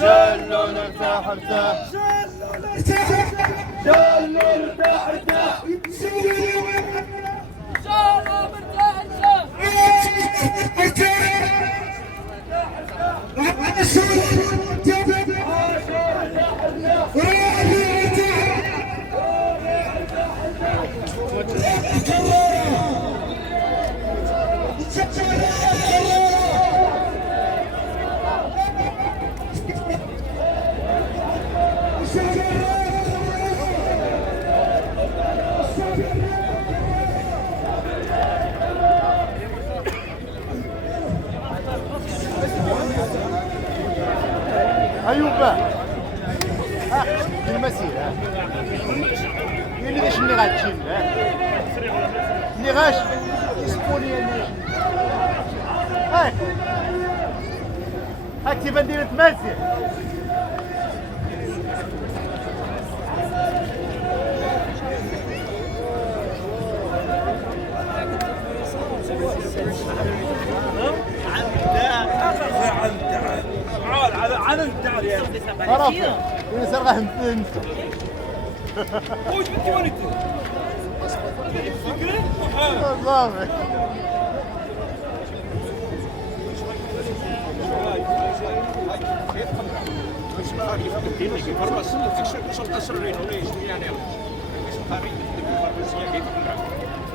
جلو نرتاح ارتاح جلو ارتاح ارتاح ايوب المسيرة اللي غاش اللي غاتجي اللي غاش يسبوني هاي هاكي بندير تماسي على الدار يا رافع انا صار غاهم فين واش بدي وليد صافي هاي